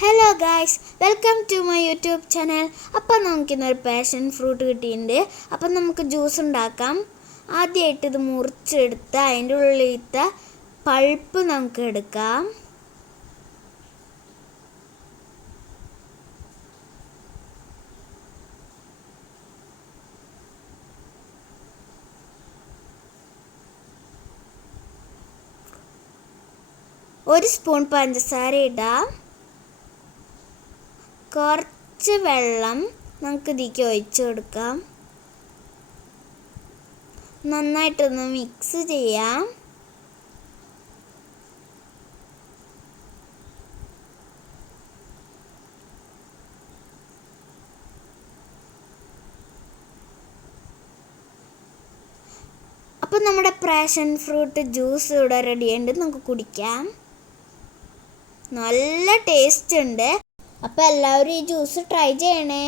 Hello guys, welcome to my YouTube channel. അപ്പം നമുക്കിന്നൊരു passion fruit കിട്ടിയിട്ടുണ്ട്. അപ്പം നമുക്ക് ജ്യൂസ് ഉണ്ടാക്കാം. ആദ്യമായിട്ട് ഇത് മുറിച്ചെടുത്ത് അതിൻ്റെ ഉള്ളിലത്തെ പൾപ്പ് നമുക്ക് എടുക്കാം. ഒരു സ്പൂൺ പഞ്ചസാര ഇടാം. കുറച്ച് വെള്ളം നമുക്ക് ഇതിലേക്ക് ഒഴിച്ചു കൊടുക്കാം. നന്നായിട്ടൊന്ന് മിക്സ് ചെയ്യാം. അപ്പം നമ്മുടെ പാഷൻ ഫ്രൂട്ട് ജ്യൂസ് ഇവിടെ റെഡിയുണ്ട്. നമുക്ക് കുടിക്കാം. നല്ല ടേസ്റ്റ് ഉണ്ട്. അപ്പോൾ എല്ലാവരും ഈ ജ്യൂസ് ട്രൈ ചെയ്യണേ.